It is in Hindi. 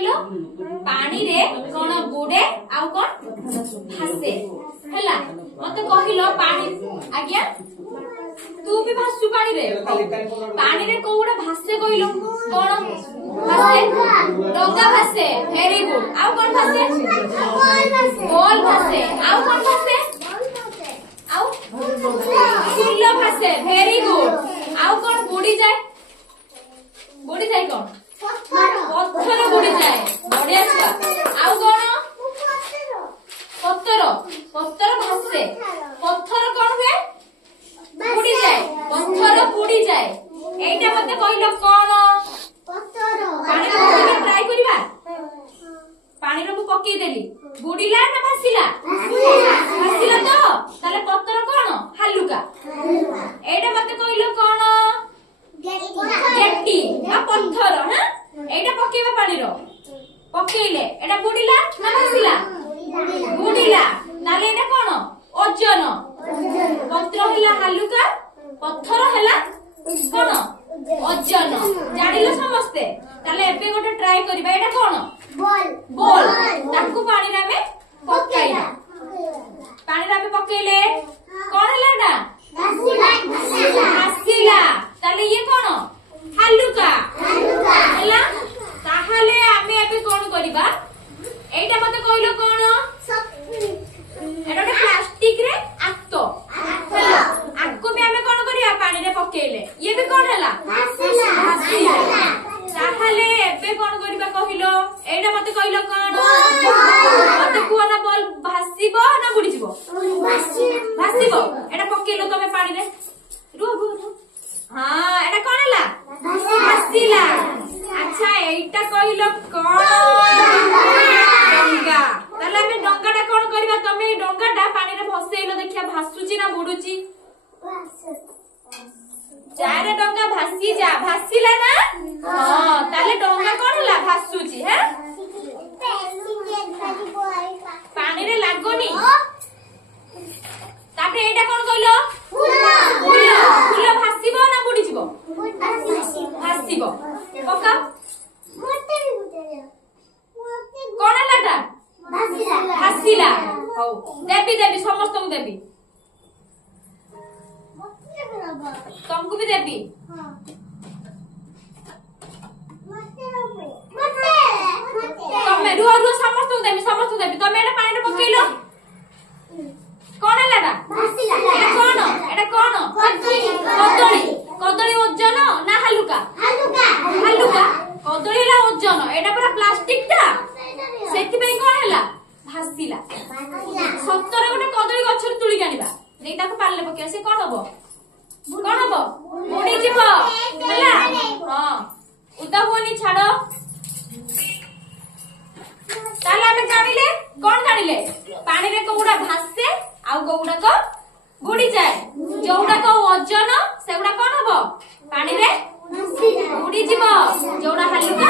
कहलो पानी रे कोन बुडे आउ कोन भासे हैला मते कहिलो पानी आज्ञा तू भी भासु पानी रे कोउडा भासे कहलो कोन भासे डंगा भासे वेरी गुड आउ कोन भासे बॉल भासे आउ कोन भासे आउ फूल भासे वेरी गुड आउ कोन बुडी जाए कोन पत्थर बुडी जाए बढ़िया छुआ आउ कोन पत्थर भासे पत्थर कोन हुए बुडी जाए पत्थर बुडी जाए एटा मते कहलो कोन पत्थर पानी रे ट्राई करिबा पानी रे मु पक्की देली बुडीला ना भासिला तो ताले पत्थर कोन हालुका एटा मते कहलो कोन गेट्टी आ पत्थर हां एटा पकेबा पानी रो पकेइले एटा बुडीला ना भासिला बुडीला ताले एटा कोन ओजन पत्र हैला हालुका पत्थर हैला कोन ओजन जानिलो समस्ते ताले एबे गोटे ट्राई करिबा एटा कोन बॉल ताकू पानी रे में पकाइला पानी रे में पकेइले कोन हैला एटा भासिला ताले ये कोन हालुका हैला ताहाले आमे एबे कोन करिबा एटा मते कहलो कोन एटा प्लास्टिक रे आतो हैला आको भी आमे कोन करिया पानी रे पकेइले ये भी कोन हैला भासिला ताहाले एबे कोन करिबा कहिलो एटा मते कहलो कोन मते कुआना बॉल भासिबो ना बुडी जिवो भासिबो एटा पकेइलो तमे पानी रे रुह हां एटा कोन हैला भासिला अच्छा एटा कहिलो कोन डंगा ताले आमे डंगाटा कोन करबा तमे डंगाटा पानी रे भसेइलो देखिया भासुची ना बुडुची चारे डंगा भासी जा भासिला ना हां ताले डंगा कोन हैला भासुची हैं पानी रे लागोनी तापरे एटा कोन कहलो फूल भासिबो ना बुडी जिवो भासिबो पका कोन हैलाटा भासिला हो देबी समस्त को देबी तुमको भी देबी तमे रुह समस्त को देबी तमे एटा पानी रे पकेइलो कोन हैलाटा एटा कोन कदली ओजन ना हालुका कदली ला ओजन एटा पूरा प्लास्टिक ता सेति पई कोन हैला भासिला सत्तर गोटे कदली गछर तुली कानिबा देई ताको पारले पके से कोन हबो बुडी जिवो हैला हां उदा होनी छाडो ताले आमे जानिले कोन जानिले पानी रे कोउडा भासे आउ कोउडा को बुडी जाए जोउडा को ओजन सेउडा कोन हबो पानी रे बुडी जिवो जोउडा हालुका